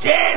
6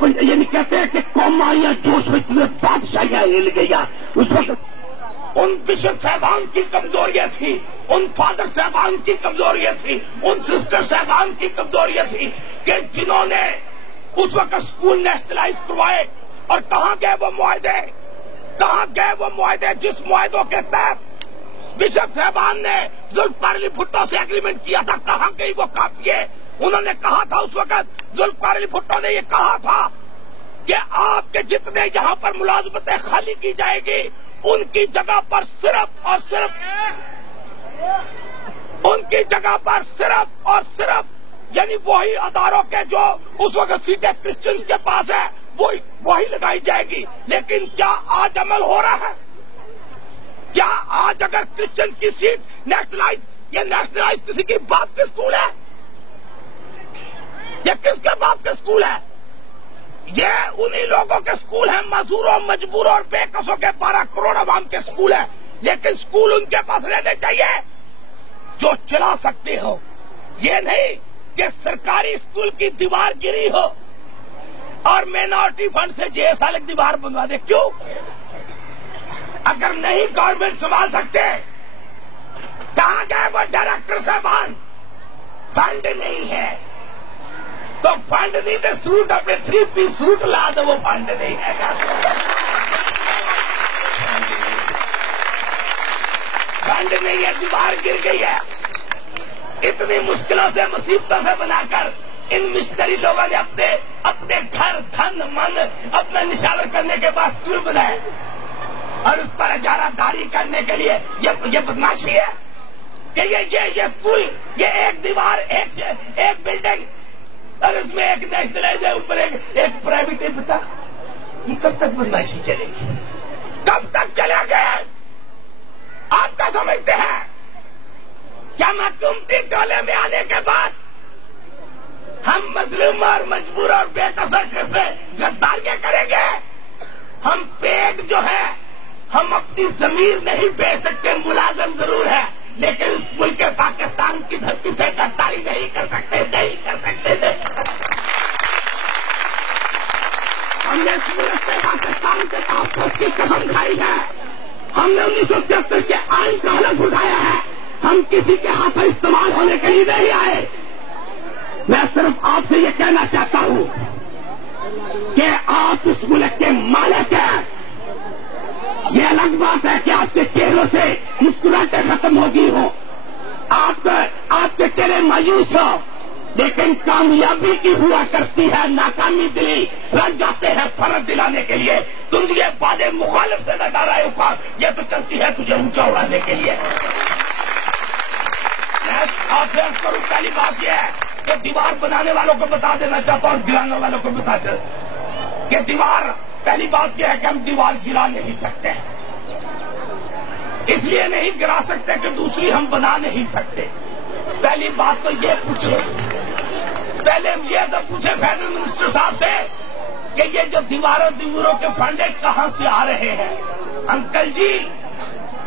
کو یعنی کہتے ہیں کہ قومائیاں جوش میں بادشاہیاں ہل گیا. اس وقت ان بشپ صاحبان کی کمزوریاں تھی, ان فادر صاحبان کی کمزوریاں تھی, ان سسٹر صاحبان کی کمزوریاں تھی کہ جنہوں نے اس وقت اسکول نیشنلائز کروائے. اور کہاں گئے وہ معاہدے, کہاں گئے وہ معاہدے جس معاہدوں کے تحت بشپ صاحبان نے ذوالفقار علی بھٹو سے ایگریمنٹ کیا تھا؟ کہاں گئی وہ کاپیاں؟ انہوں نے کہا تھا اس وقت, ذوالفقار علی بھٹو نے یہ کہا تھا کہ آپ کے جتنے یہاں پر ملازمتیں خالی کی جائے گی ان کی جگہ پر صرف اور صرف ان کی جگہ پر صرف اور صرف یعنی وہی اداروں کے جو اس وقت سیٹیں کرسچنز کے پاس ہے وہی لگائی جائے گی. لیکن کیا آج عمل ہو رہا ہے؟ کیا آج اگر کرسچنز کی سیٹ نیشنلائز کسی کی باپ کے اسکول ہے؟ یہ کس کے باپ کے اسکول ہے؟ یہ انہی لوگوں کے اسکول ہیں, مزدوروں, مجبوروں اور بے کسوں کے 12 کروڑ عوام کے اسکول ہیں. لیکن اسکول ان کے پاس رہنے چاہیے جو چلا سکتے ہو. یہ نہیں کہ سرکاری اسکول کی دیوار گری ہو اور مائنورٹی فنڈ سے جیسا الگ دیوار بنوا دے. کیوں؟ اگر نہیں گورنمنٹ سنبھال سکتے, کہاں گئے وہ ڈائریکٹر صاحبان؟ فنڈ نہیں ہے تو فنڈ نہیں تو سوٹ اپنے 3 پیس سوٹ لا دو, وہ فنڈ نہیں ہے. فنڈ نہیں ہے, دیوار گر گئی ہے. اتنی مشکلوں سے مصیبتوں سے بنا کر ان مشتری لوگوں نے اپنے گھر, دھن, من اپنا نشاور کرنے کے بعد اسکول بنائے اور اس پر اجارہ داری کرنے کے لیے یہ بدماشی ہے کہ یہ اسکول, یہ ایک دیوار, ایک بلڈنگ اور اس میں ایک نیشنلائز ہے, اوپر ایک پرائیویٹ ہے. بتا یہ کب تک بدماشی چلے گی؟ کب تک چلے گے؟ آپ کیا سمجھتے ہیں؟ کیا حکومتی ٹولے میں آنے کے بعد ہم مظلوم اور مجبور اور بے کسر سے غداریاں کریں گے؟ ہم پیٹ جو ہے ہم اپنی ضمیر نہیں بیچ سکتے, ملازم ضرور ہے لیکن اس ملک پاکستان کی دھرتی سے غداری نہیں کر سکتے, نہیں کر سکتے. ہم نے اس ملک سے پاکستان کے تحفظ کی قسم کھائی ہے. ہم نے 1973 کے آئین کا حلف اٹھایا ہے. ہم کسی کے ہاتھوں استعمال ہونے کے لیے نہیں آئے. میں صرف آپ سے یہ کہنا چاہتا ہوں کہ آپ اس ملک کے مالک ہیں. یہ الگ بات ہے کہ آپ کے چہروں سے مسکراہٹیں ختم ہو گئی ہو, آپ کے چہرے مایوس ہو, لیکن کامیابی کی ہوا کرتی ہے, ناکامی دلی رہ جاتے ہیں فرق دلانے کے لیے. تم یہ باتیں مخالف سے نہ ڈالائے اوپر, یہ تو چلتی ہے تجھے اونچا اڑانے کے لیے. آپ سے عرض کروں, پہلی بات یہ ہے کہ دیوار بنانے والوں کو بتا دینا چاہتا ہوں اور گرانے والوں کو بتا دیں کہ دیوار, پہلی بات یہ ہے کہ ہم دیوار گرا نہیں سکتے. اس لیے نہیں گرا سکتے کہ دوسری ہم بنا نہیں سکتے. پہلی بات تو یہ پوچھے, پہلے یہ تو پوچھے فیڈرل منسٹر صاحب سے کہ یہ جو دیواروں کے فنڈ کہاں سے آ رہے ہیں. انکل جی,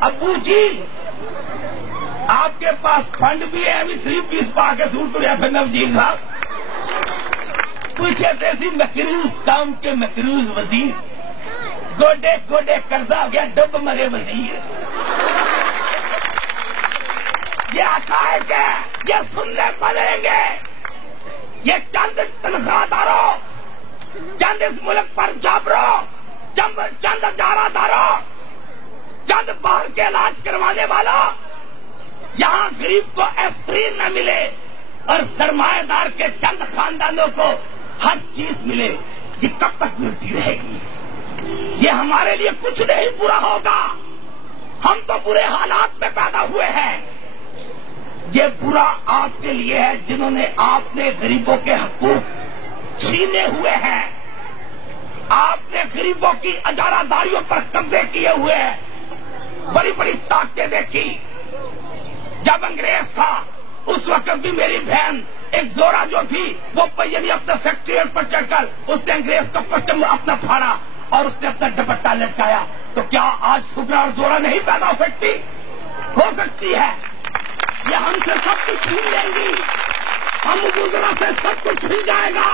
ابو جی, آپ کے پاس فنڈ بھی ہے, ابھی 3 پیس پا کے سوٹ رہے پھر نوجیل صاحب پوچھے تھے سی مکروز کام کے مکروز وزیر, گوڈے گوڈے قرضہ ہو گیا, ڈب مرے وزیر. یہ حقائق ہے, یہ سننے پڑیں گے. یہ چند تنخواہ داروں, چند اس ملک پر جابروں, چند اجارہ داروں, چند باہر کے علاج کروانے والا, یہاں غریب کو ایسپرین نہ ملے اور سرمایہ دار کے چند خاندانوں کو ہر چیز ملے, یہ کب تک ملتی رہے گی؟ یہ ہمارے لیے کچھ نہیں برا ہوگا. ہم تو برے حالات میں پیدا ہوئے ہیں. یہ برا آپ کے لیے ہے جنہوں نے آپ نے غریبوں کے حقوق چھینے ہوئے ہیں. آپ نے غریبوں کی اجارہ داریوں پر قبضے کیے ہوئے ہیں. بڑی بڑی طاقتیں دیکھی. جب انگریز تھا اس وقت بھی میری بہن ایک زورا جو تھی وہ یعنی اپنا سیکٹریٹ پر چڑھ کر اس نے انگریز کا پرچم اپنا پھاڑا اور اس نے اپنا دوپٹہ لٹکایا. تو کیا آج سگرا اور زورا نہیں پیدا ہو سکتی؟ ہو سکتی ہے. یہ ہم سے سب کچھ چھین لیں گی, ہم گزرا سے سب کچھ چھن جائے گا.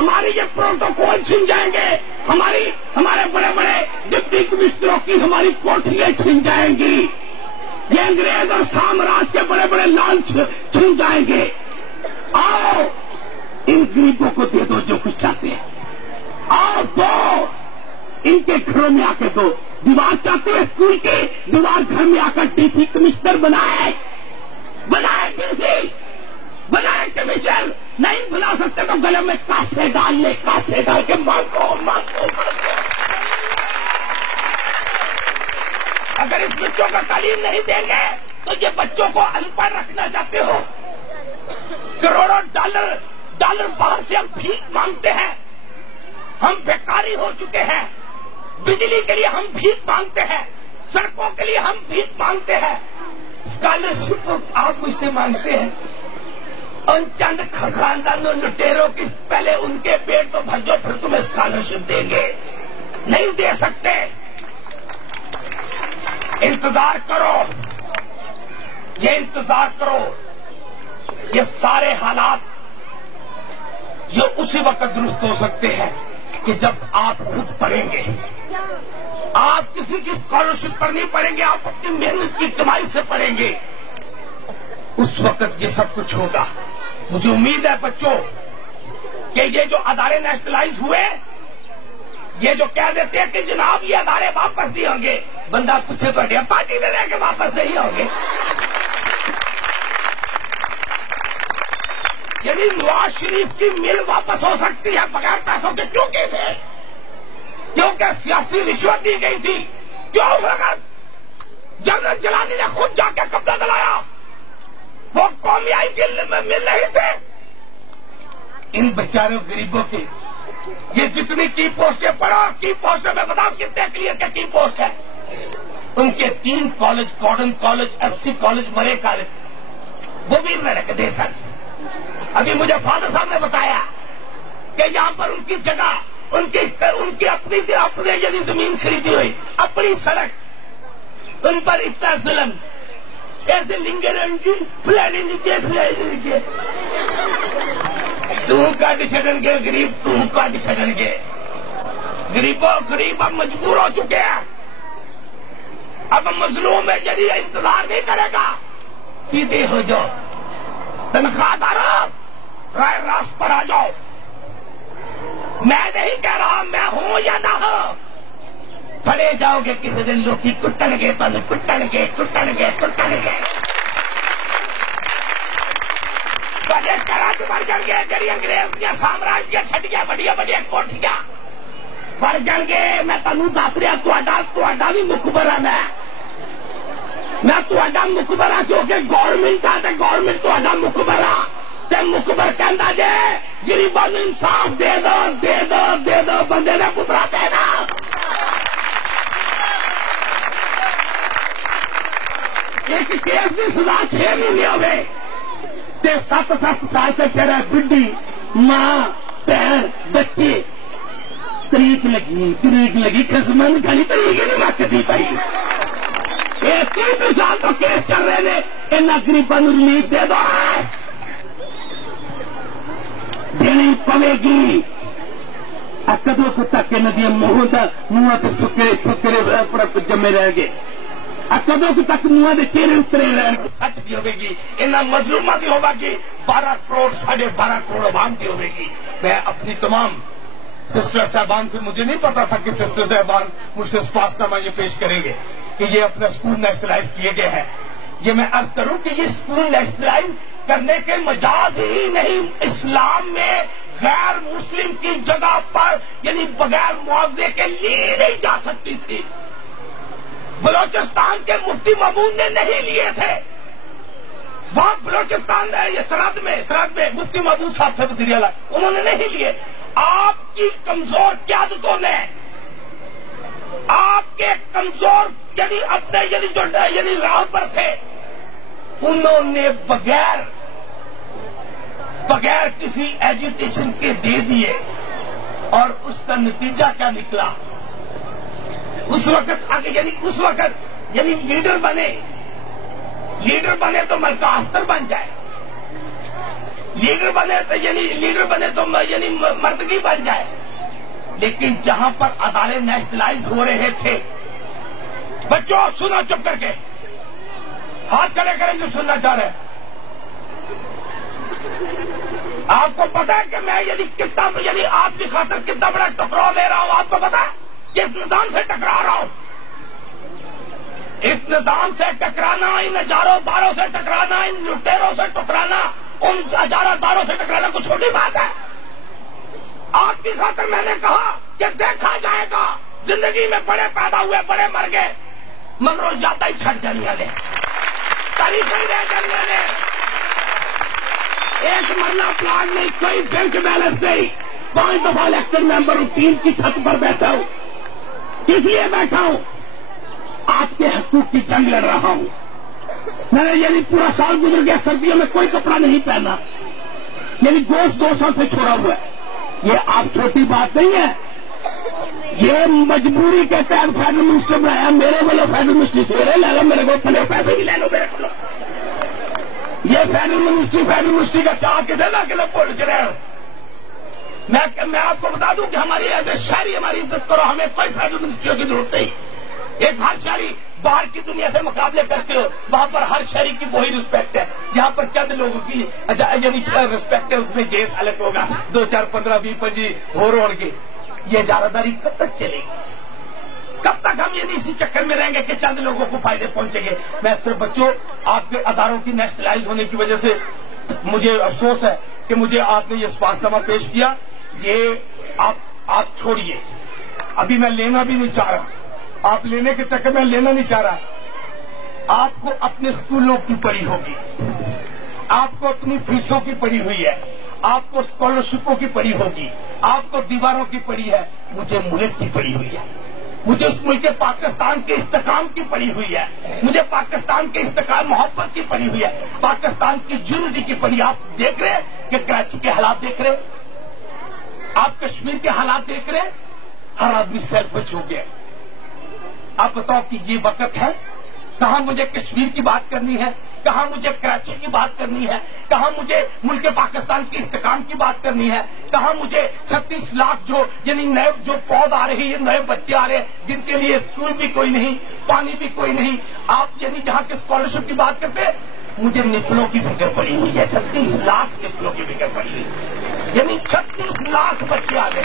ہماری یہ پروٹوکول چھن جائیں گے، ہمارے بڑے بڑے ڈپٹی کمشنروں کی ہماری کوٹھیاں چھن جائیں گی، یہ انگریز اور سامراج کے بڑے بڑے لال چھن جائیں گے۔ آؤ ان غریبوں کو دے دو جو کچھ چاہتے ہیں، آؤ دو ان کے گھروں میں آ کے دو۔ دیوار چاہتے ہیں اسکول کی، دیوار گھر میں آ کر ڈی سی کمشنر بنائے ڈی سی بنائے کمشنر، نہیں بنا سکتے تو گلے میں کاسے ڈال لے، کاسے ڈال کے مانگو۔ اگر اس بچوں کو تعلیم نہیں دیں گے تو یہ بچوں کو ان پڑھ رکھنا چاہتے ہو؟ کروڑوں ڈالر باہر سے ہم بھیک مانگتے ہیں، ہم بیکاری ہو چکے ہیں، بجلی کے لیے ہم بھیک مانگتے ہیں، سڑکوں کے لیے ہم بھیک مانگتے ہیں، اسکالرشپ آپ مجھ سے مانگتے ہیں۔ ان چند خاندانوں لٹیروں کی پہلے ان کے پیٹ تو بھجو، پھر تمہیں اسکالرشپ دیں گے، نہیں دے سکتے۔ انتظار کرو، یہ انتظار کرو، یہ سارے حالات یہ اسی وقت درست ہو سکتے ہیں کہ جب آپ خود پڑھیں گے۔ آپ کسی کی اسکالرشپ پر نہیں پڑھیں گے، آپ اپنی محنت کی کمائی سے پڑھیں گے، اس وقت یہ سب کچھ ہوگا۔ مجھے امید ہے بچوں کہ یہ جو ادارے نیشنلائز ہوئے، یہ جو کہہ دیتے ہیں کہ جناب یہ ادارے واپس نہیں ہوں گے، بندہ پوچھے تو پارٹی میں لے کے واپس نہیں ہوں گے۔ یعنی نواز شریف کی مل واپس ہو سکتی ہے بغیر پیسوں کے، کیوں کی تھے؟ کیونکہ سیاسی رشوت دی گئی تھی۔ کیوں؟ جنرل جیلانی نے خود جا کے قبضہ دلایا، وہ قومیائی گل میں مل رہی تھے۔ ان بیچارے غریبوں کے یہ جتنی کی پوسٹیں پڑھو، کی پوسٹیں میں بتاؤں کتنے کلیئر کے کی پوسٹ ہے، ان کے 3 college, garden college, F C college, Murray college, وہ بھی لڑک دے سن۔ ابھی مجھے فادر صاحب نے بتایا کہ یہاں پر ان کی جگہ، ان کی اپنے یعنی زمین خریدی ہوئی، اپنی سڑک، ان پر اتنا ظلم، ایسے لنگر کاٹ چڑھن گے، غریب کاٹ چڑھن گے، غریب اب مجبور ہو چکے ہیں، اب مظلوم ہے، یعنی انتظار نہیں کرے گا، سیدھے ہو جاؤ، تنخواہ داروں رائے راست پر آ جاؤ۔ میں نہیں کہہ رہا میں ہوں یا نہ ہوں، پڑے جاؤ گے کسی دن، لوگ کٹن گے، کٹن گے۔ بڑے کراچ بڑھ جان گے، جڑی انگریز دیا سامراج دیا چھٹیاں بڑیاں بڑیاں کوٹھیاں بڑھ جان گے۔ میں تمہیں دس رہا تہاڈا بھی مخبر ہاں، میں تہاڈا مخبر ہاں، کیونکہ گورنمنٹ آ تے گورنمنٹ تہاڈا مخبر ہاں، تے مخبر کہندا جے غریباں نوں انصاف دے دو، بندے نے پترا دے دو۔ ایک کیس کی سزا 6 مہینے ہوئے تے 7 سال تک چہرہ بڈی ماں بہن بچے، تریق لگی خزمن کھانی تریق نہیں مکتی پئی۔ 3 سال تو کیس چل رہے ہیں، انہاں غریباں نوں ریلیف دے دو، دینی پوے گی۔ کدو تک انہاں دی منہ تے سکرے جمے رہ گئے، کدو تک منہ کے چہرے اترے رہن۔ سچ کی ہوے گی، انہاں مظلوماں کی ہوے گی، 12 کروڑ 12.5 کروڑ عوام کی ہوے گی۔ میں اپنی تمام سسٹر صاحبان سے، مجھے نہیں پتا تھا کہ سسٹر صاحبان مجھ سے سپاسنامہ یہ پیش کریں گے کہ یہ اپنا اسکول نیشنلائز کیے گئے ہیں۔ یہ میں عرض کروں کہ یہ اسکول نیشنلائز کرنے کے مجاز ہی نہیں، اسلام میں غیر مسلم کی جگہ پر یعنی بغیر معاوضے کے لی نہیں جا سکتی تھی۔ بلوچستان کے مفتی مامون نے نہیں لیے تھے، وہاں بلوچستان یہ سرحد میں مفتی مامون صاحب سے وزیر اعلیٰ، انہوں نے نہیں لیے۔ آپ کی کمزور قیادتوں نے، آپ کے کمزور یعنی راہ پر تھے، انہوں نے بغیر کسی ایجوٹیشن کے دے دیے، اور اس کا نتیجہ کیا نکلا؟ اس وقت لیڈر بنے تو ملکہ استر بن جائے، لیڈر بنے تو مردگی بن جائے. لیکن جہاں پر ادارے نیشنلائز ہو رہے تھے، بچوں سنو چپ کر کے، ہاتھ کھڑے کریں جو سننا چاہ رہے ہیں. آپ کو پتا ہے کہ میں کتنا آپ کی خاطر کتنا بڑا ٹکراؤ لے رہا ہوں؟ آپ کو پتا ہے کس نظام سے ٹکرا رہا ہوں؟ اس نظام سے ٹکرانا، ان اجاروں داروں سے ٹکرانا، ان لٹیروں سے ٹکرانا، ان اجارہ داروں سے ٹکرانا کچھ چھوٹی بات ہے. آپ کی خاطر میں نے کہا کہ دیکھا جائے گا، زندگی میں بڑے پیدا ہوئے، بڑے مر گئے، مگر وہ جاتا ہی چھٹ جانے والے، تاریخ ہی رہ جانے والے. ایک مرلہ پلاٹ نہیں، کوئی بینک بیلنس نہیں. 5 دفعہ الیکٹڈ ممبر ہوں، 3 کی چھت پر بیٹھا ہوں. کس لیے بیٹھا ہوں؟ آپ کے حقوق کی جنگ لڑ رہا ہوں. میں نے پورا سال گزر گیا، سردیوں میں کوئی کپڑا نہیں پہنا، گوشت 2 سال سے چھوڑا ہوا ہے. یہ آپ چھوٹی بات نہیں ہے، یہ مجبوری کے تحت فیڈرل منسٹر بنایا. میرے والوں فیڈرل منسٹری سویرے لے لو، میرے کو پھلے پیسے بھی لے لو میرے کو. یہ فیڈرل منسٹری کا چاہ کے دینا کہ لوگ بول رہے ہو. میں آپ کو بتا دوں کہ ہماری شہری ہماری عزت کرو، ہمیں کوئی فیڈرل منسٹریوں کی ضرورت نہیں. ایک ہر شہری باہر کی دنیا سے مقابلے کرتے ہو، وہاں پر ہر شہری کی وہی رسپیکٹ ہے. یہاں پر چند لوگوں کی رسپیکٹ ہے، اس میں جیس الگ ہوگا، 2 4 15 20 25 اور کے. یہ اجارہ داری کب تک چلے گی؟ کب تک ہم اسی چکر میں رہیں گے کہ چند لوگوں کو فائدے پہنچیں گے؟ میں صرف بچوں، آپ کے اداروں کی نیشنلائز ہونے کی وجہ سے مجھے افسوس ہے کہ مجھے آپ نے یہ سپاس نامہ پیش کیا. یہ آپ چھوڑیے، ابھی میں لینا بھی نہیں چاہ رہا، آپ لینے کے چکر میں لینا نہیں چاہ رہا. آپ کو اپنے اسکولوں کی پڑی ہوگی، آپ کو اپنی فیسوں کی پڑی ہوئی ہے، آپ کو اسکالرشپوں کی پڑی ہوگی، آپ کو دیواروں کی پڑی ہے. مجھے ملک کی پڑی ہوئی ہے، مجھے اس ملک پاکستان کے استحکام کی پڑی ہوئی ہے، مجھے پاکستان کے استحکام محبت کی پڑی ہوئی ہے، پاکستان کی یونٹی کی پڑی. آپ دیکھ رہے کہ کراچی کے حالات دیکھ رہے، آپ کشمیر کے حالات دیکھ رہے، ہر آدمی سیلفش ہو گیا. آپ بتاؤ کہ یہ وقت ہے کہاں مجھے کشمیر کی بات کرنی ہے، کہاں مجھے کراچی کی بات کرنی ہے، کہاں مجھے ملک پاکستان کے استحکام کی بات کرنی ہے، کہاں مجھے 36 لاکھ نئے جو پود آ رہے ہیں، نئے بچے آ رہے ہیں جن کے لیے اسکول بھی کوئی نہیں، پانی بھی کوئی نہیں. آپ جہاں کے اسکالرشپ کی بات کرتے، مجھے نچلوں کی فکر پڑی ہوئی ہے، 36 لاکھ نچلوں کی فکر پڑی ہوئی، 36 لاکھ بچے آ گئے،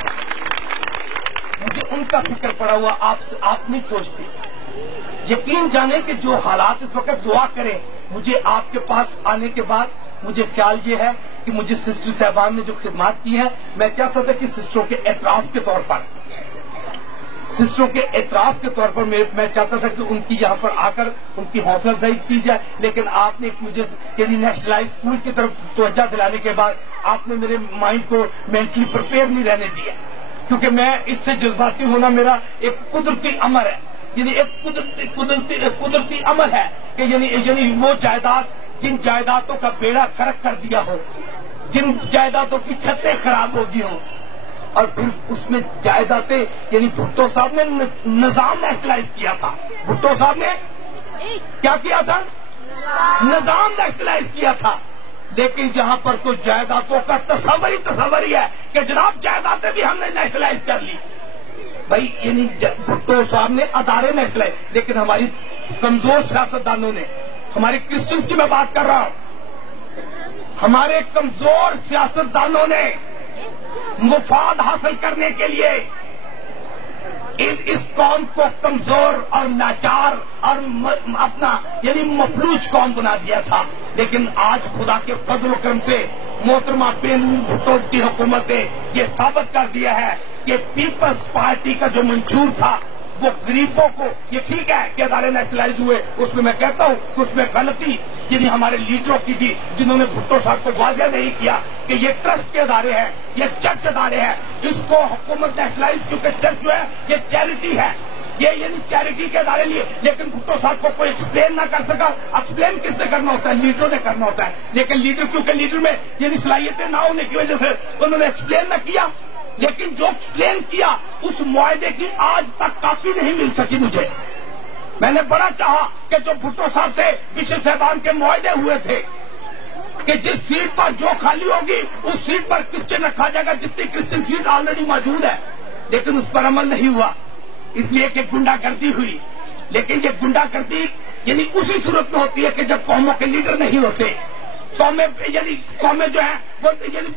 مجھے ان کا فکر پڑا ہوا. آپ نہیں سوچتے. یقین جانے کہ جو حالات اس وقت، دعا کریں. مجھے آپ کے پاس آنے کے بعد مجھے خیال یہ ہے کہ مجھے سسٹر صاحبان نے جو خدمات کی ہیں، میں چاہتا تھا کہ سسٹروں کے اعتراف کے طور پر میں چاہتا تھا کہ ان کی یہاں پر آ کر ان کی حوصلہ افزائی کی جائے. لیکن آپ نے مجھے نیشنلائز اسکول کی طرف توجہ دلانے کے بعد آپ نے میرے مائنڈ کو مینٹلی پریپیئر نہیں رہنے دیا، کیونکہ میں اس سے جذباتی ہونا میرا ایک قدرتی امر ہے. ایک قدرتی عمل ہے کہ وہ جائیداد، جن جائیدادوں کا بیڑا غرق کر دیا ہو، جن جائیدادوں کی چھتیں خراب ہو گئی ہوں، اور پھر اس میں جائیدادیں بھٹو صاحب نے نظام نیشنلائز کیا تھا. بھٹو صاحب نے کیا کیا تھا؟ نظام نیشنلائز کیا تھا. لیکن جہاں پر تو جائیدادوں کا تصور ہی ہے کہ جناب جائیدادیں بھی ہم نے نیشنلائز کر لی. بھائی بھٹو صاحب نے ادارے نیشنلائز، لیکن ہماری کمزور سیاستدانوں نے، ہمارے کرسچنز کی میں بات کر رہا ہوں، ہمارے کمزور سیاستدانوں نے مفاد حاصل کرنے کے لیے اس قوم کو کمزور اور لاچار اور اپنا مفلوج قوم بنا دیا تھا. لیکن آج خدا کے فضل و کرم سے محترمہ بینو بھٹو کی حکومت نے یہ ثابت کر دیا ہے کہ پیپلز پارٹی کا جو منشور تھا وہ غریبوں کو، یہ ٹھیک ہے کہ ادارے نیشنلائز ہوئے، اس میں کہتا ہوں کہ اس میں غلطی ہمارے لیڈروں کی تھی، جنہوں نے بھٹو صاحب کو واضح نہیں کیا کہ یہ ٹرسٹ کے ادارے ہیں، یہ چرچ ادارے ہیں. اس کو حکومت نیشنلائز، کیونکہ چرچ جو ہے یہ چیریٹی ہے، یہ چیریٹی کے ادارے لیے. لیکن بھٹو صاحب کو کوئی ایکسپلین نہ کر سکا. ایکسپلین کس نے کرنا ہوتا ہے؟ لیڈروں نے کرنا ہوتا ہے. لیکن لیڈر، کیونکہ لیڈر میں صلاحیتیں نہ ہونے کی وجہ سے انہوں نے ایکسپلین نہ کیا. لیکن جو ایکسپلین کیا اس معاہدے کی آج تک کاپی نہیں مل سکی مجھے. میں نے بڑا چاہا کہ جو بھٹو صاحب سے بشپ صاحبان کے معاہدے ہوئے تھے کہ جس سیٹ پر جو خالی ہوگی اس سیٹ پر کرسچن رکھا جائے گا، جتنی کرسچن سیٹ آلریڈی موجود ہے، لیکن اس پر عمل نہیں ہوا، اس لیے کہ گنڈا گردی ہوئی۔ لیکن یہ گنڈا گردی یعنی اسی صورت میں ہوتی ہے کہ جب قوموں کے لیڈر نہیں ہوتے، قومیں جو ہیں وہ یعنی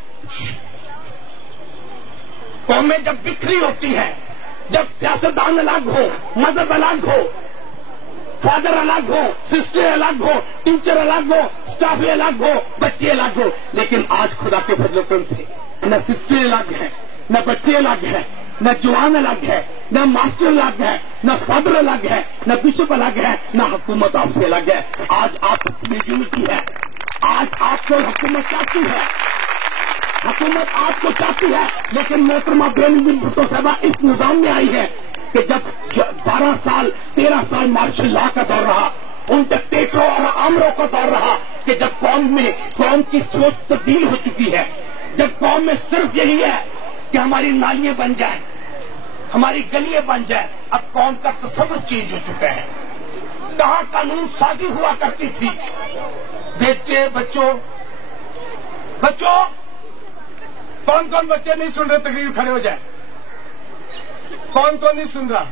قومیں جب بکھری ہوتی ہیں، جب سیاستدان الگ ہو، مذہب الگ ہو، فادر الگ ہو، سسٹر الگ ہو، ٹیچر الگ ہو، اسٹاف الگ ہو، بچے الگ ہو، لیکن آج خدا کے فضل و کرم سے نہ سسٹر الگ ہے، نہ بچے الگ ہیں، نہ جوان الگ ہے، نہ ماسٹر الگ ہے، نہ فادر الگ ہے، نہ بشپ الگ ہے، نہ حکومت آپ سے الگ ہے۔ آج آپ میں یونٹی ہے، آج آپ کو حکومت چاہتی ہے، حکومت آپ کو چاہتی ہے، لیکن محترمہ بینظیر بھٹو صاحبہ اس نظام میں آئی ہے کہ جب 12 سال 13 سال مارشل لا کا دور رہا، ان ڈکٹیٹروں اور آمروں کا دور رہا کہ جب قوم کی سوچ تبدیل ہو چکی ہے، جب قوم میں صرف یہی ہے کہ ہماری نالیاں بن جائیں، ہماری گلیاں بن جائیں، اب قوم کا تصور چینج ہو چکا ہے۔ کہاں قانون سازی ہوا کرتی تھی؟ بیٹے بچوں کون کون بچے نہیں سن رہے؟ تقریر کھڑے ہو جائیں۔ کون نہیں سن رہا؟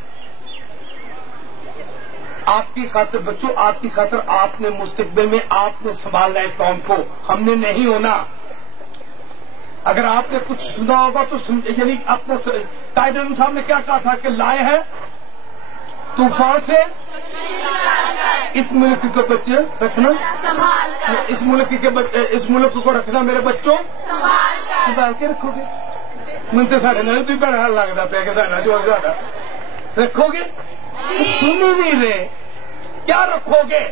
آپ کی خاطر بچوں، آپ کی خاطر آپ نے مستقبل میں آپ نے سنبھالنا ہے اس قوم کو، ہم نے نہیں ہونا۔ اگر آپ نے کچھ سنا ہوگا تو یعنی اپنے قائد اعظم صاحب نے کیا کہا تھا کہ لائے ہیں طوفان سے اس ملک کے بچے رکھنا، اس ملک کو رکھنا میرے بچوں سنبھال کے رکھو گے۔ منتے ساڑھے نہ تو بڑا لگتا پہ کہ ساڑھا جو ساڑھا رکھو گے، سن نہیں رہے، کیا رکھو گے؟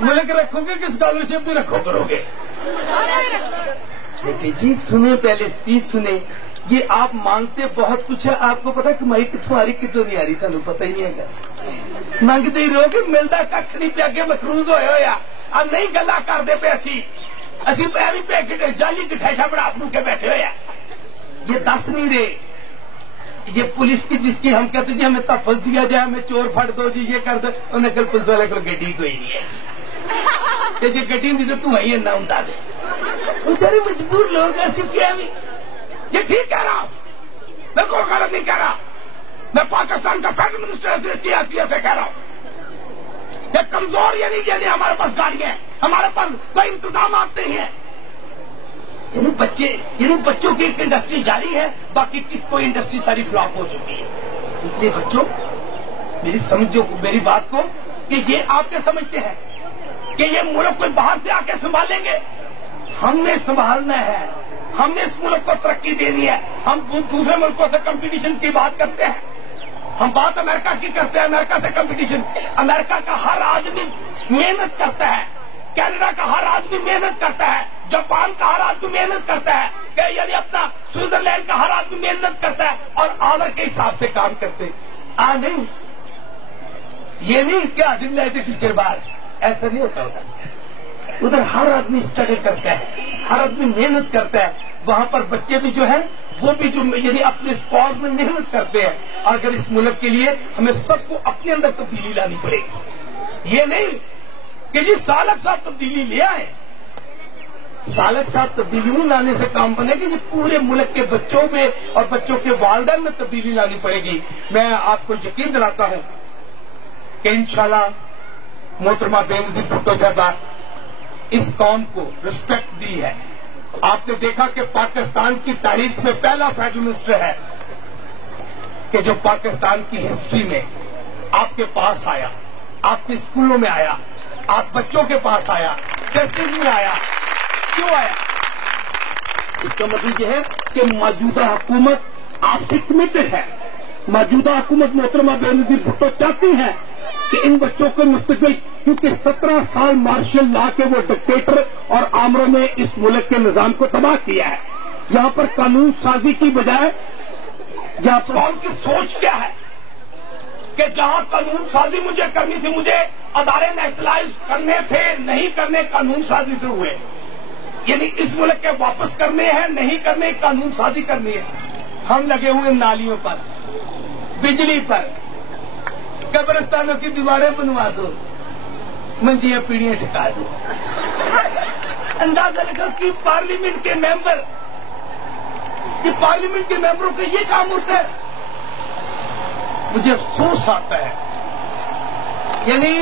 ملک رکھو گے کہ اسکالرشپ بھی رکھو کرو گے؟ بیٹے جی سنیں، پہلے اسپیچ سنیں۔ یہ آپ مانگتے بہت کچھ ہے، آپ کو پتا کمائی کتوں آ رہی کتوں نہیں آ رہی، تمہیں پتہ ہی نہیں ہے، منگتے ہی رہو گے، ملتا کھ نہیں پیا کے مقروض ہوئے ہوا، اب نہیں گلا کرتے پہ اسی پہ بھی پہ جالی گٹھیشا بڑا اپنوں کے بیٹھے ہوئے ہیں۔ یہ دس نہیں رہے، یہ پولیس کی جس کی ہم کہتے جی ہمیں تحفظ دیا جائے، ہمیں چور پھڑ دو جی، یہ کر دو، انہیں کل پولیس والے کو گڈی کوئی نہیں ہے کہ جی گڈی نہیں تو وہی نہ اٹھا دے، بیچارے مجبور لوگ ایسے کیا بھی۔ یہ ٹھیک کہہ رہا ہوں، میں کوئی غلط نہیں کہہ رہا، میں پاکستان کا فیڈرل منسٹر سے کہہ رہا ہوں کہ کمزور یعنی ہمارے پاس گاڑیاں ہیں، ہمارے پاس کوئی انتظامات نہیں ہیں، یعنی بچوں کی ایک انڈسٹری جاری ہے، باقی کوئی انڈسٹری ساری فلاپ ہو چکی ہے۔ اس لیے بچوں میری سمجھو میری بات کو کہ یہ آپ کیا سمجھتے ہیں کہ یہ ملک کوئی باہر سے آ کے سنبھالیں گے؟ ہم نے سنبھالنا ہے، ہم نے اس ملک کو ترقی دینی ہے۔ ہم دوسرے ملکوں سے کمپٹیشن کی بات کرتے ہیں، ہم بات امریکہ کی کرتے ہیں، امریکہ سے کمپٹیشن۔ امریکہ کا ہر آدمی محنت کرتا ہے، کینیڈا کا ہر آدمی محنت کرتا ہے، جاپان کا ہر آدمی محنت کرتا ہے، کہ یعنی اپنا سوئٹزرلینڈ کا ہر آدمی محنت کرتا ہے اور آور کے حساب سے کام کرتے ہیں۔ نہیں یہ نہیں کیا دن لیتے ٹیچر بار، ایسا نہیں ہوتا ہوتا، ادھر ہر آدمی اسٹرگل کرتا ہے، ہر آدمی محنت کرتا ہے، وہاں پر بچے بھی جو ہیں وہ بھی جو یعنی اپنے اسپورٹ میں محنت کرتے ہیں، اور اگر اس ملک کے لیے ہمیں سب کو اپنے اندر تبدیلی لانی پڑے گی۔ یہ نہیں کہ جی سالک صاحب تبدیلی لے آئے، سالک صاحب تبدیلی نہیں لانے سے کام بنے گی، یہ پورے ملک کے بچوں میں اور بچوں کے والدین میں تبدیلی لانی پڑے گی۔ میں آپ کو یقین دلاتا ہوں کہ انشاءاللہ محترمہ بینظیر بھٹو صاحبہ اس قوم کو رسپیکٹ دی ہے۔ آپ نے دیکھا کہ پاکستان کی تاریخ میں پہلا فیڈرل منسٹر ہے کہ جو پاکستان کی ہسٹری میں آپ کے پاس آیا، آپ کے اسکولوں میں آیا، آپ بچوں کے پاس آیا، چرچز میں آیا۔ کیوں آیا؟ اس کا مطلب یہ ہے کہ موجودہ حکومت آپ سے کمیٹڈ ہے، موجودہ حکومت محترمہ بینظیر بھٹو چاہتی ہے کہ ان بچوں کو مستقبل، کیونکہ 17 سال مارشل لا کے وہ ڈکٹیٹر اور آمروں نے اس ملک کے نظام کو تباہ کیا ہے۔ یہاں پر قانون سازی کی بجائے یہاں پر قوم کی سوچ کیا ہے کہ جہاں قانون سازی مجھے کرنی تھی، مجھے ادارے نیشنلائز کرنے تھے، نہیں کرنے، قانون سازی سے ہوئے، یعنی اس ملک کے واپس کرنے ہیں، نہیں کرنے، قانون سازی کرنی ہے۔ ہم لگے ہوئے نالیوں پر، بجلی پر، قبرستانوں کی دیواریں بنوا دو، منجیاں پیڑیاں ٹھکا دو، اندازہ لگا کہ پارلیمنٹ کے ممبر، کہ پارلیمنٹ کے ممبروں کا یہ کام ہوتا ہے. مجھے افسوس آتا ہے، یعنی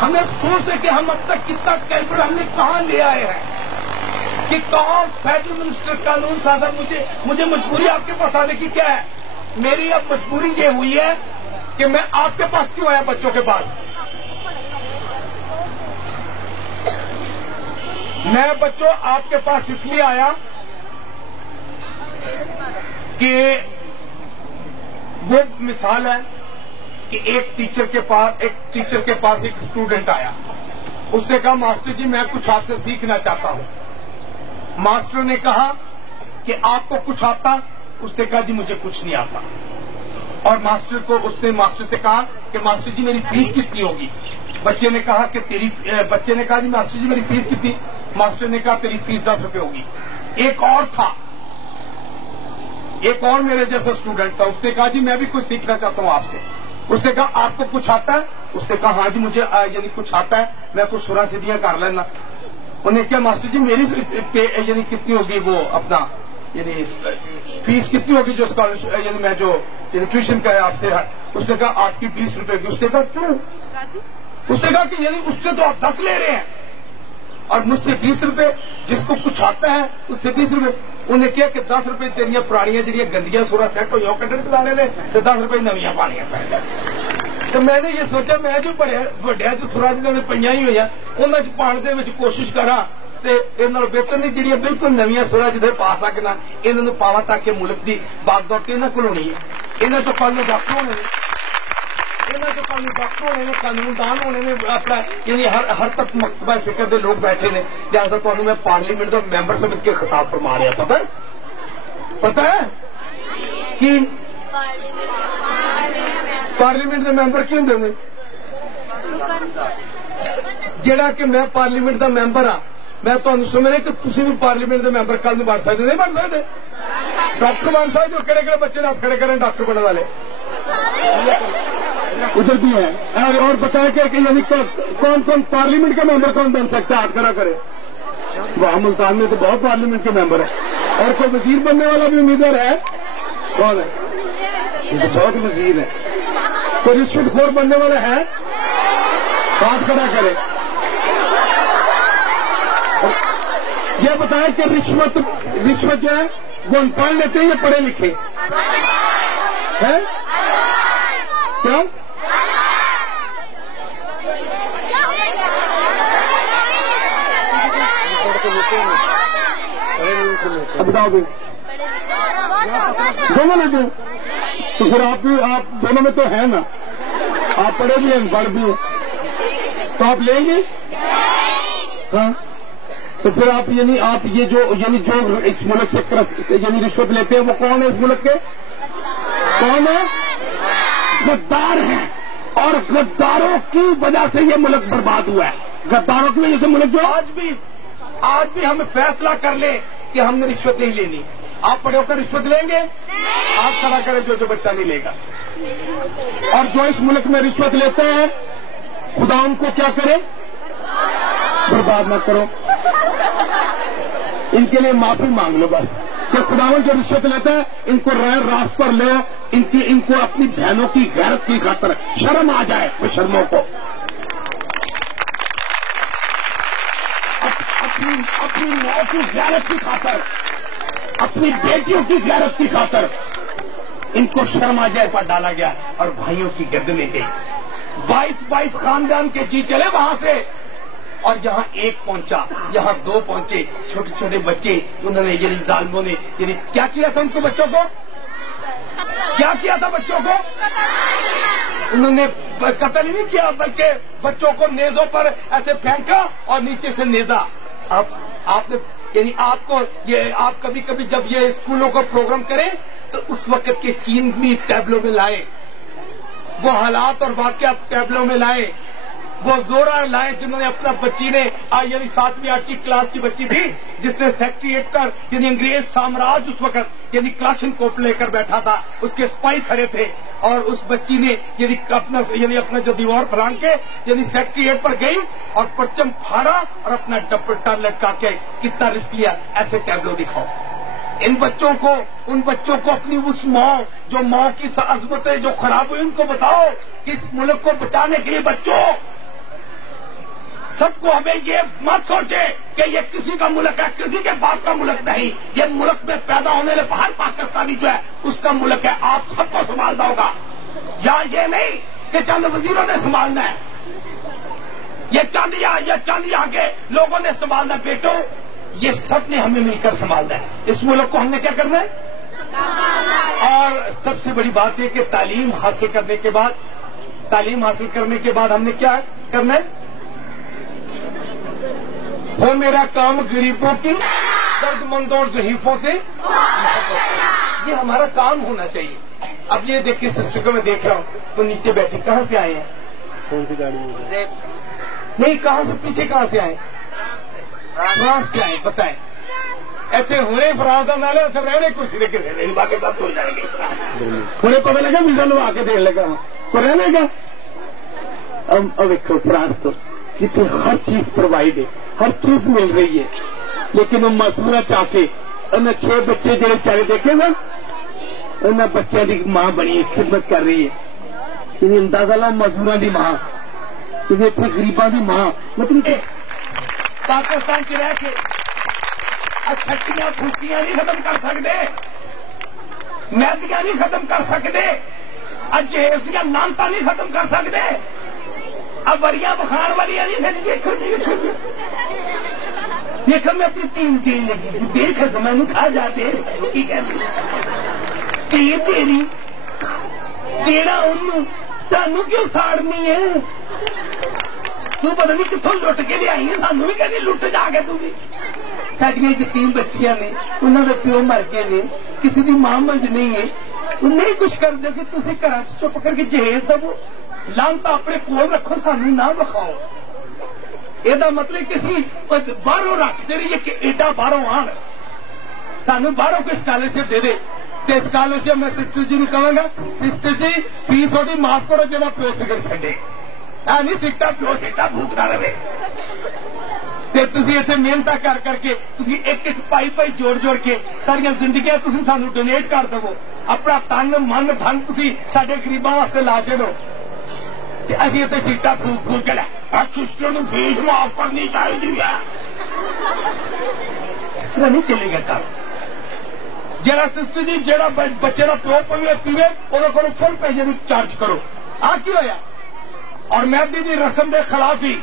ہمیں افسوس ہے کہ ہم اب تک کتنا کیلکولیٹ ہم نے کہاں لے آئے ہیں، کہ کہاں فیڈرل منسٹر قانون سازا. مجھے مجبوری آپ کے پاس آنے کی کیا ہے؟ میری اب مجبوری یہ ہوئی ہے کہ میں آپ کے پاس کیوں آیا بچوں کے پاس. میں بچوں آپ کے پاس اس لیے آیا کہ وہ مثال ہے کہ ایک ٹیچر کے پاس ایک اسٹوڈنٹ آیا. اس نے کہا ماسٹر جی میں کچھ آپ سے سیکھنا چاہتا ہوں. ماسٹر نے کہا کہ آپ کو کچھ آتا؟ اس نے کہا جی مجھے کچھ نہیں آتا. اور اس نے ماسٹر سے کہا کہ ماسٹر جی میری فیس کتنی ہوگی؟ بچے نے کہا جی ماسٹر جی میری فیس کتنی؟ ماسٹر نے کہا تیری فیس 10 روپے ہوگی. ایک اور تھا، ایک اور میرے جیسا اسٹوڈنٹ تھا. اس نے کہا جی میں بھی کچھ سیکھنا چاہتا ہوں آپ سے. اس نے کہا آپ کو کچھ آتا ہے؟ اس نے کہا ہاں جی مجھے یعنی کچھ آتا ہے، میں کچھ سورا سیدھیاں کر لینا. انہیں کیا ماسٹر جی میری یعنی کتنی ہوگی وہ اپنا یعنی فیس کتنی ہوگی جو اسکالرشپ یعنی میں جو ٹیوشن کا ہے آپ سے؟ اس نے کہا آپ کی 20 روپے کی. اس نے کہا کیوں؟ اس نے کہا کہ یعنی اس سے تو آپ 10 لے رہے ہیں اور مجھ سے 20 روپے. جس کو کچھ آتا ہے اس سے 20 روپے. انہیں کیا کہ 10 روپے تیریاں پرانیاں جڑیاں گندیاں سورا سیٹ ہو کٹر چلانے دے تو 10 روپے نویاں پانیاں پہ. تو میں نے یہ سوچا میں جو بڑے جو سورا جنہوں نے پہ ہوئی انہوں نے پانے کے کوشش کرا تو بہتر نہیں جہاں بالکل نویاں سورا جدھر پا سکنا انہوں پاوا تاکہ ملک کی باغ دور تو یہاں کو ہونی ہے. یہاں تو کل ڈاکٹر ہونے یہاں تو کل ڈاکٹر ہونے نے قانون دان ہونے نے اپنا یعنی ہر تک مکتبہ فکر کے لوگ بیٹھے نے. لہٰذا تمہیں میں پارلیمنٹ کا ممبر سمجھ کے خطاب فرما رہا. پتا ہے کہ پارلیمنٹ کے ممبر کی ہوں جہاں کہ میں پارلیمنٹ کا ممبر ہاں. میں تمہیں سمجھا کہ تھی بھی پارلیمنٹ کے ممبر کل بن سکتے نہیں بن سکتے. ڈاکٹر بن سکتے ہو کہڑے بچے آپ کھڑے کریں ڈاکٹر بننے والے ادھر بھی ہے. اور بتایا کہ یعنی کون کون پارلیمنٹ کا ممبر کون بن سکتا ہے؟ ہاتھ کھڑا کرے. وہاں ملتان میں تو بہت پارلیمنٹ کے ممبر ہے. اور کوئی وزیر بننے والا بھی امیدوار ہے؟ کون ہے؟ بہت وزیر ہے. کوئی رشوت خور بننے والا ہے؟ ہاتھ کھڑا کرے. یہ بتایا کہ رشوت جو ہے وہ پڑھ لیتے ہیں یا پڑھے لکھے ہیں؟ کیا بتاؤ بھی دونوں میں دوں تو پھر آپ دونوں میں تو ہے نا. آپ پڑھے بھی ہیں پڑھ بھی ہیں تو آپ لیں گے. ہاں تو پھر آپ یہ جو اس ملک سے یعنی رشوت لیتے ہیں وہ کون ہے اس ملک کے؟ کون ہے؟ غدار ہیں. اور غداروں کی وجہ سے یہ ملک برباد ہوا ہے. غداروں کی وجہ سے ملک جو آج بھی ہم فیصلہ کر لیں کہ ہم نے رشوت نہیں لینی. آپ پڑھے ہو کر رشوت لیں گے؟ آپ کھڑا کریں جو بچہ نہیں لے گا. اور جو اس ملک میں رشوت لیتے ہیں خدا ان کو کیا کرے؟ برباد نہ کرو. ان کے لیے معافی مانگ لو بس کہ خداوند جو رشوت لیتا ہے ان کو راست پر لو. ان کو اپنی بہنوں کی غیرت کی خاطر شرم آ جائے. وہ شرموں کو اپنی ماں کی غیرت کی خاطر اپنی بیٹیوں کی غیرت کی خاطر ان کو شرم آ جائے پر ڈالا گیا اور بھائیوں کی گردنیں گئی. 22 خاندان کے جی چلے وہاں سے. اور یہاں ایک پہنچا, یہاں دو پہنچے, چھوٹے چھوٹے بچے. انہوں نے یعنی ظالموں نے یعنی کیا کیا تھا ان کو بچوں کو؟ کیا کیا تھا بچوں کو؟ انہوں نے قتل ہی نہیں کیا بلکہ بچوں کو نیزوں پر ایسے پھینکا اور نیچے سے نیزا. آپ نے یعنی آپ کو یہ آپ کبھی کبھی جب یہ اسکولوں کو پروگرام کریں تو اس وقت کے سین بھی ٹیبلوں میں لائیں, وہ حالات اور واقعات ٹیبلوں میں لائیں, وہ زورا لائیں جنہوں نے اپنا بچی نے یعنی 7ویں 8ویں کلاس کی بچی تھی جس نے سیکریٹریٹ کا یعنی انگریز سامراج اس وقت یعنی کلاشن کوپ لے کر بیٹھا تھا, اس کے سپاہی کھڑے تھے, اور اس بچی نے اپنا جو دیوار پھلانگ کے سیکٹریٹ پر گئی اور پرچم پھاڑا اور اپنا ڈپٹا لٹکا کے کتنا رسک لیا. ایسے ٹیبلو دکھاؤ ان بچوں کو اپنی اس ماں جو ماں کی عظمتیں جو خراب ہوئی ان کو بتاؤ کہ اس ملک کو بچانے کے لیے بچوں سب کو ہمیں یہ مت سوچے کہ یہ کسی کا ملک ہے, کسی کے باپ کا ملک نہیں, یہ ملک میں پیدا ہونے والے باہر پاکستانی جو ہے اس کا ملک ہے. آپ سب کو سنبھالنا ہوگا, یا یہ نہیں کہ چند وزیروں نے سنبھالنا ہے, یہ چاندیا کے لوگوں نے سنبھالنا. بیٹو یہ سب نے ہمیں مل کر سنبھالنا ہے. اس ملک کو ہم نے کیا کرنا ہے؟ اور سب سے بڑی بات یہ کہ تعلیم حاصل کرنے کے بعد ہم نے کیا کرنا ہے؟ وہ میرا کام غریبوں کی, درد مندوں اور ضعیفوں سے یہ ہمارا کام ہونا چاہیے. اب یہ دیکھیے سسٹر کو میں دیکھ رہا ہوں تو نیچے بیٹھے, کہاں سے آئے ہیں؟ کون سی گاڑی میں؟ نہیں, کہاں سے, پیچھے کہاں سے آئے؟ فرانس سے آئے. بتائیں ایسے ہونے فرانس نہ لے ایسے رہنے کچھ دیکھے باقی سب ہو جائیں گے. انہیں پتہ لگا ویزا لوا کے دیکھ لگا تو رہنے کا. اب دیکھو فرانس تو جتنے ہر چیز پرووائڈ ہے, ہر چیز مل رہی ہے, لیکن وہ مزدورا چاہ کے انہیں 6 بچے جڑے چارے دیکھے نا انہیں بچوں کی ماں بنی خدمت کر رہی ہے. اندازہ لا مزدوروں کی ماں, اتنے غریباں کی ماں, مطلب پاکستان چ رہ کے چھٹیاں پھوکیاں نہیں ختم کر سکتے, میسیاں نہیں ختم کر سکتے, جہیز دیا لانتا نہیں ختم کر سکتے, اب وریاں بخار والی دیکھو میں اپنی تین دین لگی دیکھ زمانے کھا جاتے تیری تیرا ان سانو کیوں ساڑنی ہے, تو پتہ نہیں کتوں لٹ کے لے آئی ہے, سانو بھی کہنی لٹ جا کے. تو بھی ساڈیاں 3 بچیاں نے, انہوں نے پیو مر گئے نے, کسی کی ماں منج نہیں ہے, انہیں کچھ کر دو کہ تھی گھر چپ کر کے جہیز دو لانتا اپنے کول رکھو, سانو نہ بخاؤ. یہ مطلب کسی باہروں رکھتے رہیے کہ ایڈا باہروں آن, سانو باہروں کو اسکالرشپ دے دے. اسکالرشپ میں سسٹر جی کہوں گا, سسٹر جی فیس وہی معاف کرو جا پیو سگڑ چڈے, نہیں سکتا پیو سکتا بھوک نہ رہے. تھی اتنے محنت کر کر کے تھی ایک پائی جوڑ کے ساریا زندگیاں تھی سانو ڈونیٹ کر دو, اپنا تن من دھن تھی سارے غریباں واسطے لا چلو. ابھی اتنے سیٹا پھوک کے سسٹر فیس معاف کرنی چاہیے. اس طرح نہیں چلے گا کام. جہاں سسٹر جی جہاں بچے کا پیو پیوے وہ فل پیسے چارج کرو. آ کی ہوا اور میں دی رسم کے خلاف ہی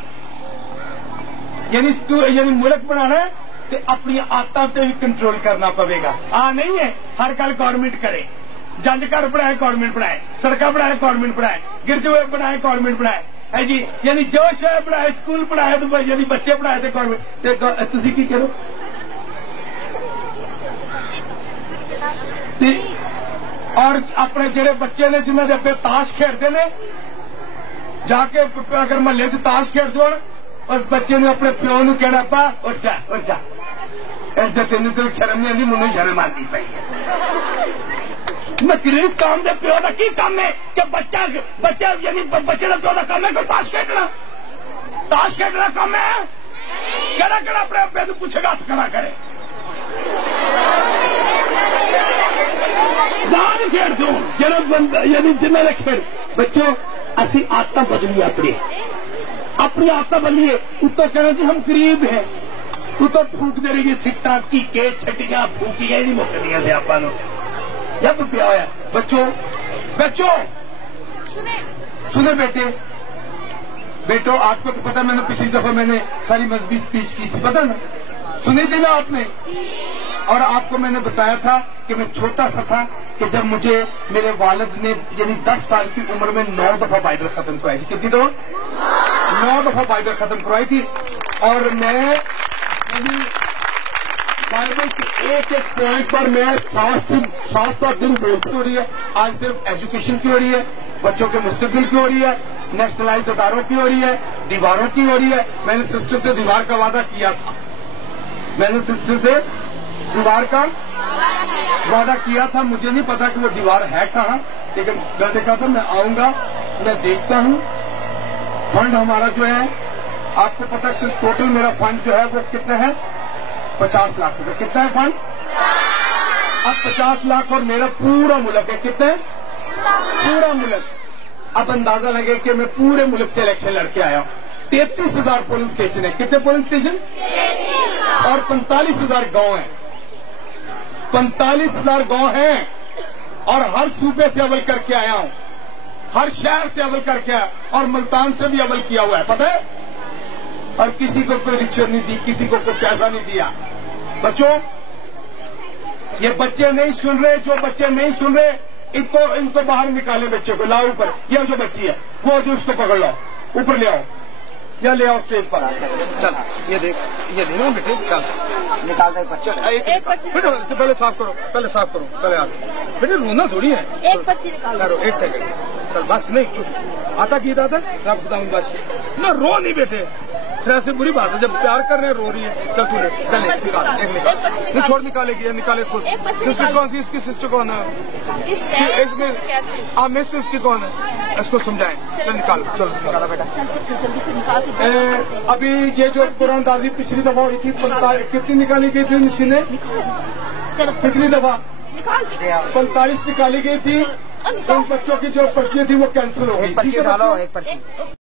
یعنی ملک بنانا ہے تو اپنی آدتوں پہ بھی کنٹرول کرنا پڑے گا. نہیں ہے ہر گل گورنمنٹ کرے, جنج گھر بنائے گورنمنٹ بنائے, سڑکیں بنائے گورنمنٹ بنائے, گرجوے بنائے گورنمنٹ بنائے, ہے جی یعنی جو شہر بنائے اسکول بنائے تو یعنی بچے بنائے تھے گورنمنٹ. تھی کی کرو اور اپنے جڑے بچے نے جنہوں نے ابے تاش کھیلتے ہیں جا کے اگر محلے سے تاش کھیل دو اس بچے نے اپنے پیو نو کہنا پا اٹھ جا تین تو شرم نہیں آتی, منو شرم آتی پی. میں اس کام دے پیو کا کی کام ہے کہ بچہ یعنی بچے کا پیو کا کام ہے کہ تاش کھیلنا کام ہے. کہڑا اپنے ابے کو پوچھے گا ہاتھ کھڑا کرے. کھیل دو جڑا بندہ یعنی جنہوں نے کھیل بچوں اسی آدت بدلی اپنی آدت بدلیے. اتو کہنا جی ہم غریب ہیں, اتو پھونکتے رہیے سٹا ٹیکے چھٹیاں پھونکیاں نہیں مکدیاں تھے آپ جب پیا ہوا. بچوں سنے بیٹو آپ کو تو پتا میں نے پچھلی دفعہ میں نے ساری مذہبی اسپیچ کی تھی, پتا نا سنی تھی نا آپ نے. اور آپ کو میں نے بتایا تھا کہ میں چھوٹا سا تھا کہ جب مجھے میرے والد نے یعنی 10 سال کی عمر میں 9 دفعہ بائبل ختم کروائی تھی. کتنی دفعہ؟ 9 دفعہ بائبل ختم کروائی تھی. اور میں بائبل کے ایک پوائنٹ پر میں 7 دن بولتی ہو رہی ہے. آج صرف ایجوکیشن کی ہو رہی ہے, بچوں کے مستقبل کی ہو رہی ہے, نیشنلائز اداروں کی ہو رہی ہے, دیواروں کی ہو رہی ہے. میں نے سسٹر سے دیوار کا وعدہ کیا تھا, میں نے سسٹر سے دیوار کا وعدہ کیا تھا، مجھے نہیں پتا کہ وہ دیوار ہے کہاں، لیکن میں نے کہا تھا میں آؤں گا، میں دیکھتا ہوں۔ فنڈ ہمارا جو ہے آپ کو پتا کہ ٹوٹل میرا فنڈ جو ہے وہ کتنا ہے، 50 لاکھ روپے۔ کتنا ہے فنڈ؟ اب 50 لاکھ اور میرا پورا ملک ہے، کتنا ہے؟ پورا ملک۔ اب اندازہ لگے کہ میں پورے ملک سے الیکشن لڑ کے آیا ہوں۔ 33,000 پولنگ اسٹیشن ہے۔ کتنے پولنگ اسٹیشن؟ اور 45,000 گاؤں ہیں۔ 45,000 گاؤں ہیں اور ہر صوبے سے اول کر کے آیا ہوں، ہر شہر سے اول کر کے آیا، اور ملتان سے بھی اول کیا ہوا ہے، پتہ ہے؟ اور کسی کو کوئی رشوت نہیں دی، کسی کو کوئی پیسہ نہیں دیا۔ بچوں، یہ بچے نہیں سن رہے، جو بچے نہیں سن رہے ان کو باہر نکالے، بچے کو لاؤ اوپر۔ یہ جو بچی ہے وہ جو اس کو پکڑ لو، اوپر لے آؤ یا لے آؤ اسٹیج پر۔ چل یہ دیکھ، یہ دینا بیٹے، چل نکال دے بیٹے، پہلے صاف کرو، پہلے صاف کرو، پہلے آپ بیٹے رونا تھوڑی ہے، ایک بچی نکالو، ایک سیکنڈ، چل بس نہیں چپ، آتا کی دادا رب خدا ہوں بس نہ رو نہیں بیٹے، پھر ایسے بری بات ہے جب پیار کر رہے ہیں رو رہی ہے۔ چل تو لے، چل نکال، ایک نکال، نہیں چھوڑ نکالے گی، نکالے خود۔ سسٹر کون سی؟ اس کی سسٹر کون ہے؟ اس میں آپ میں سے اس کی کون ہے؟ اس کو سمجھائیں، چل نکالو، چلو نکالا بیٹا۔ ابھی یہ جو قرآن دازی پچھلی دفعہ ہوئی تھی، کتنی نکالی گئی تھی مشینیں؟ پچھلی دفعہ 45 نکالی گئی تھی۔ ان بچوں کی جو پرچی تھی وہ کینسل ہو گئی۔